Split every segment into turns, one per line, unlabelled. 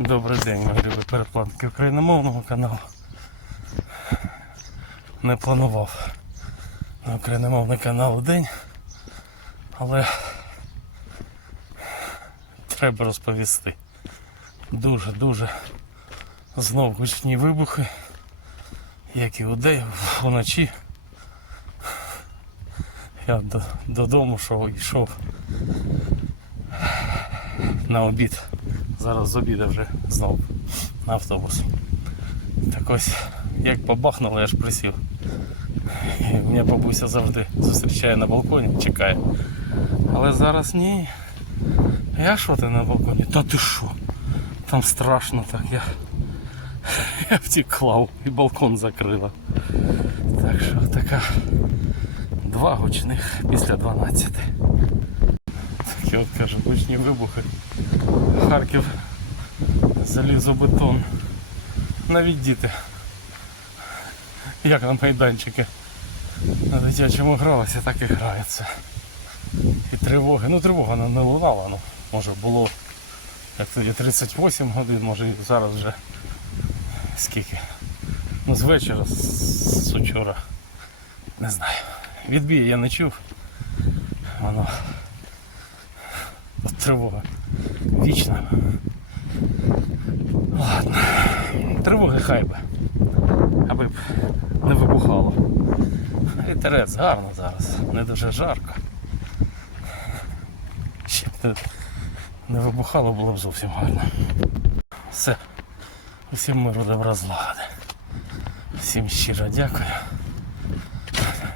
Добрий день, мої любі переплатники україномовного каналу. Не планував на україномовний канал день, але треба розповісти. Дуже-дуже знов гучні вибухи, як і удень вночі. Я додому йшов, йшов на обід. Зараз з обіду вже знову на автобус. Так ось, як побахнуло, я ж присів. Мене бабуся завжди зустрічає на балконі, чекає. Але зараз ні. Я що ти на балконі? Та ти що? Там страшно так. Я, я втіклав і балкон закрила. Так що така два гучних після 12. Такі от кажу, гучні вибухи. Харків залізобетон. Навіть діти. Як на майданчики на дитячому гралися, так і граються. І тривоги. Ну тривога не, лунала, ну, може було як тоді 38 годин, може і зараз вже скільки. Ну з вечора, з, учора. Не знаю. Відбій я не чув. Воно тривога. Вічна. Ладно. Тривоги хай би. Аби б не вибухало. Вітерець гарно зараз. Не дуже жарко. Ще б не, не вибухало, було б зовсім гарно. Все. Усім миру добра злагоди. Всім щиро дякую.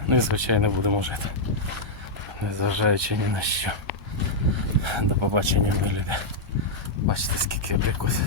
Ну і звичайно будемо жити. Незважаючи ні на що. До побачення, мої люди. Бачите, скільки абрикосів.